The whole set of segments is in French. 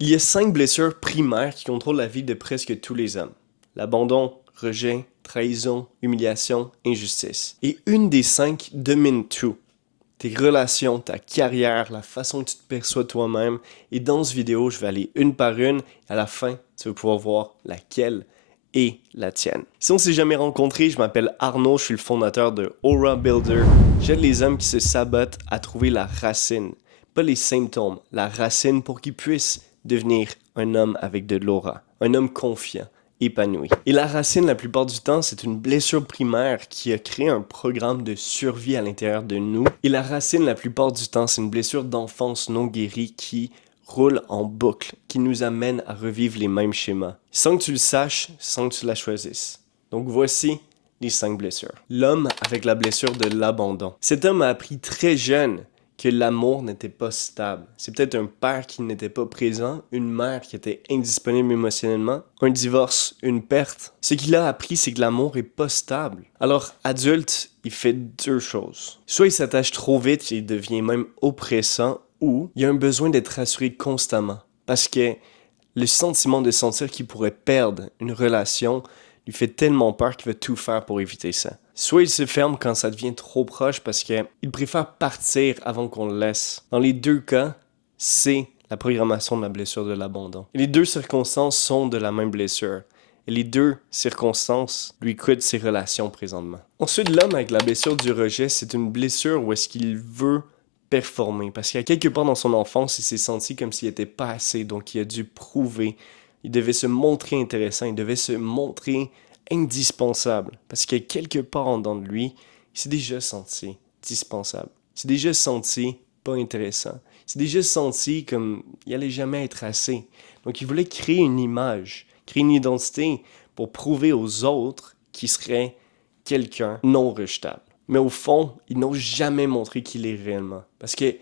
Il y a 5 blessures primaires qui contrôlent la vie de presque tous les hommes. L'abandon, rejet, trahison, humiliation, injustice. Et une des 5 domine tout. Tes relations, ta carrière, la façon que tu te perçois toi-même. Et dans cette vidéo, je vais aller une par une. Et à la fin, tu vas pouvoir voir laquelle est la tienne. Si on s'est jamais rencontré, je m'appelle Arnaud, je suis le fondateur de Aura Builder. J'aide les hommes qui se sabotent à trouver la racine, pas les symptômes, la racine pour qu'ils puissent devenir un homme avec de l'aura, un homme confiant, épanoui. Et la racine, la plupart du temps, c'est une blessure primaire qui a créé un programme de survie à l'intérieur de nous. Et la racine, la plupart du temps, c'est une blessure d'enfance non guérie qui roule en boucle, qui nous amène à revivre les mêmes schémas, sans que tu le saches, sans que tu la choisisses. Donc voici les 5 blessures. L'homme avec la blessure de l'abandon. Cet homme a appris très jeune que l'amour n'était pas stable. C'est peut-être un père qui n'était pas présent, une mère qui était indisponible émotionnellement, un divorce, une perte. Ce qu'il a appris, c'est que l'amour est pas stable. Alors, adulte, il fait 2 choses. Soit il s'attache trop vite et il devient même oppressant, ou il y a un besoin d'être rassuré constamment. Parce que le sentiment de sentir qu'il pourrait perdre une relation lui fait tellement peur qu'il va tout faire pour éviter ça. Soit il se ferme quand ça devient trop proche parce qu'il préfère partir avant qu'on le laisse. Dans les 2 cas, c'est la programmation de la blessure de l'abandon. Et les 2 circonstances sont de la même blessure. Et les 2 circonstances lui coûtent ses relations présentement. Ensuite, l'homme avec la blessure du rejet, c'est une blessure où est-ce qu'il veut performer. Parce qu'à quelque part dans son enfance, il s'est senti comme s'il n'était pas assez. Donc il a dû prouver. Il devait se montrer intéressant. Il devait se montrer indispensable. Parce que quelque part en dedans de lui, il s'est déjà senti dispensable. Il s'est déjà senti pas intéressant. Il s'est déjà senti comme il allait jamais être assez. Donc il voulait créer une image, créer une identité pour prouver aux autres qu'il serait quelqu'un non rejetable. Mais au fond, il n'ose jamais montrer qui il est réellement. Parce que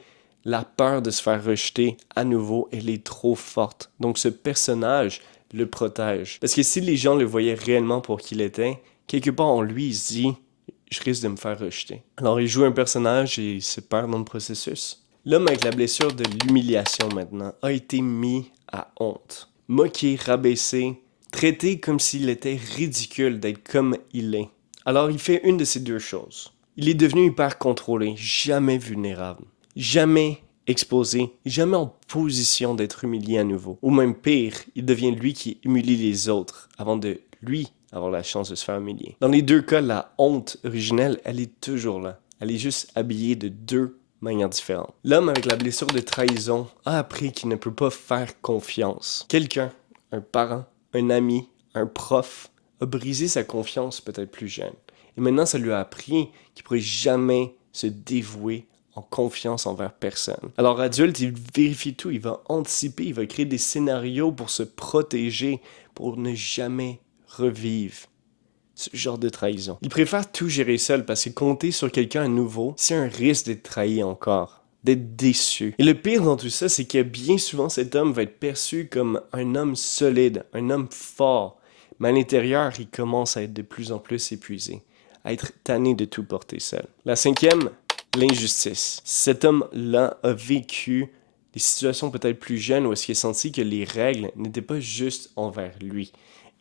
la peur de se faire rejeter à nouveau, elle est trop forte. Donc ce personnage le protège. Parce que si les gens le voyaient réellement pour qui il était, quelque part en lui, il se dit « je risque de me faire rejeter ». Alors il joue un personnage et il se perd dans le processus. L'homme avec la blessure de l'humiliation maintenant a été mis à honte. Moqué, rabaissé, traité comme s'il était ridicule d'être comme il est. Alors il fait une de ces 2 choses. Il est devenu hyper contrôlé, jamais vulnérable, jamais exposé, jamais en position d'être humilié à nouveau. Ou même pire, il devient lui qui humilie les autres avant de lui avoir la chance de se faire humilier. Dans les 2 cas, la honte originelle, elle est toujours là. Elle est juste habillée de 2 manières différentes. L'homme avec la blessure de trahison a appris qu'il ne peut pas faire confiance. Quelqu'un, un parent, un ami, un prof, a brisé sa confiance peut-être plus jeune. Et maintenant, ça lui a appris qu'il ne pourrait jamais se dévouer en confiance envers personne. Alors adulte, il vérifie tout, il va anticiper, il va créer des scénarios pour se protéger, pour ne jamais revivre ce genre de trahison. Il préfère tout gérer seul parce que compter sur quelqu'un à nouveau, c'est un risque d'être trahi encore, d'être déçu. Et le pire dans tout ça, c'est que bien souvent cet homme va être perçu comme un homme solide, un homme fort, mais à l'intérieur, il commence à être de plus en plus épuisé, à être tanné de tout porter seul. La 5e, l'injustice. Cet homme-là a vécu des situations peut-être plus jeunes où est-ce qu'il a senti que les règles n'étaient pas juste envers lui.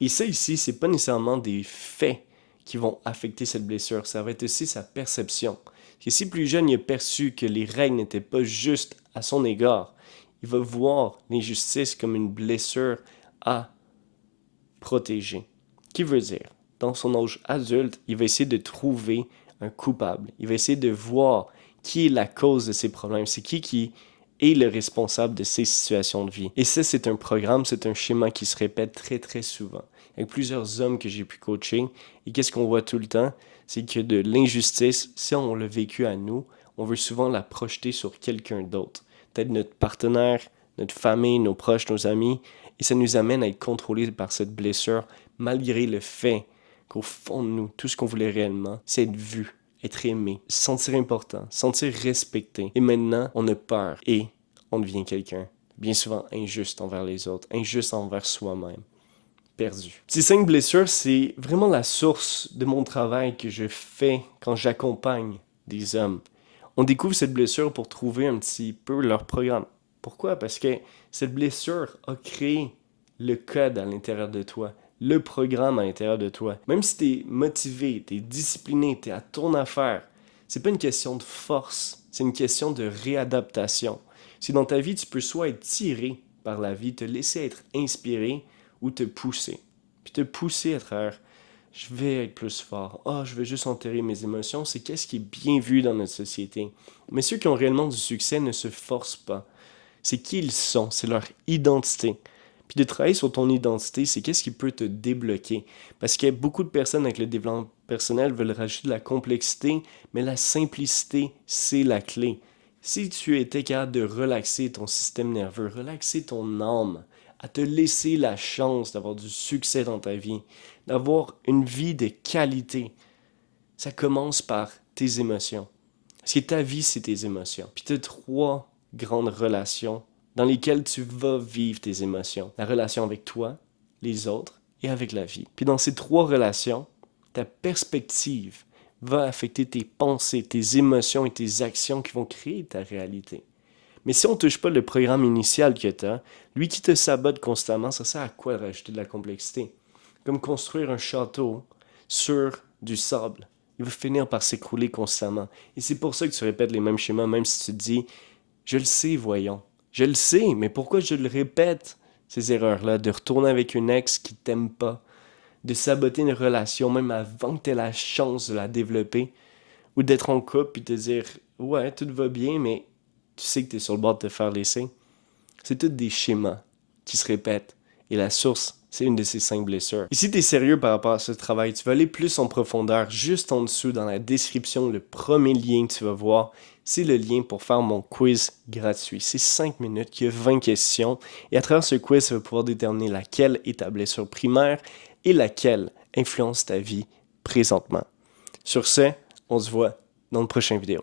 Et ça ici, c'est pas nécessairement des faits qui vont affecter cette blessure, ça va être aussi sa perception. Et si plus jeune, il a perçu que les règles n'étaient pas justes à son égard, il va voir l'injustice comme une blessure à protéger. Qui veut dire, dans son âge adulte, il va essayer de trouver un coupable. Il va essayer de voir qui est la cause de ses problèmes. C'est qui est le responsable de ces situations de vie. Et ça, c'est un programme, c'est un schéma qui se répète très, très souvent. Avec plusieurs hommes que j'ai pu coacher. Et qu'est-ce qu'on voit tout le temps? C'est que de l'injustice, si on l'a vécu à nous, on veut souvent la projeter sur quelqu'un d'autre. Peut-être notre partenaire, notre famille, nos proches, nos amis. Et ça nous amène à être contrôlés par cette blessure, malgré le fait qu'au fond de nous, tout ce qu'on voulait réellement, c'est être vu, être aimé, se sentir important, se sentir respecté. Et maintenant, on a peur et on devient quelqu'un, bien souvent injuste envers les autres, injuste envers soi-même, perdu. Ces 5 blessures, c'est vraiment la source de mon travail que je fais quand j'accompagne des hommes. On découvre cette blessure pour trouver un petit peu leur programme, Pourquoi? Parce que cette blessure a créé le code à l'intérieur de toi, le programme à l'intérieur de toi. Même si tu es motivé, tu es discipliné, tu es à ton affaire, c'est pas une question de force, c'est une question de réadaptation. Si dans ta vie, tu peux soit être tiré par la vie, te laisser être inspiré ou te pousser. Puis te pousser à travers je vais être plus fort. Ah, je vais juste enterrer mes émotions. C'est qu'est-ce qui est bien vu dans notre société. Mais ceux qui ont réellement du succès ne se forcent pas. C'est qui ils sont, c'est leur identité. Puis de travailler sur ton identité, c'est qu'est-ce qui peut te débloquer. Parce que beaucoup de personnes avec le développement personnel veulent rajouter de la complexité, mais la simplicité, c'est la clé. Si tu étais capable de relaxer ton système nerveux, relaxer ton âme, à te laisser la chance d'avoir du succès dans ta vie, d'avoir une vie de qualité, ça commence par tes émotions. Parce que ta vie, c'est tes émotions. Puis tu as trois grandes relations dans lesquelles tu vas vivre tes émotions. La relation avec toi, les autres et avec la vie. Puis dans ces trois relations, ta perspective va affecter tes pensées, tes émotions et tes actions qui vont créer ta réalité. Mais si on ne touche pas le programme initial que tu as, lui qui te sabote constamment, ça sert à quoi de rajouter de la complexité? Comme construire un château sur du sable. Il va finir par s'écrouler constamment. Et c'est pour ça que tu répètes les mêmes schémas, même si tu te dis, je le sais, voyons. Je le sais, mais pourquoi je le répète, ces erreurs-là, de retourner avec une ex qui t'aime pas, de saboter une relation même avant que tu aies la chance de la développer, ou d'être en couple et te dire, ouais, tout va bien, mais tu sais que tu es sur le bord de te faire laisser. C'est tous des schémas qui se répètent. Et la source, c'est une de ces 5 blessures. Et si tu es sérieux par rapport à ce travail, tu vas aller plus en profondeur, juste en dessous, dans la description, le premier lien que tu vas voir, c'est le lien pour faire mon quiz gratuit. C'est 5 minutes, il y a 20 questions. Et à travers ce quiz, tu vas pouvoir déterminer laquelle est ta blessure primaire et laquelle influence ta vie présentement. Sur ce, on se voit dans le prochain vidéo.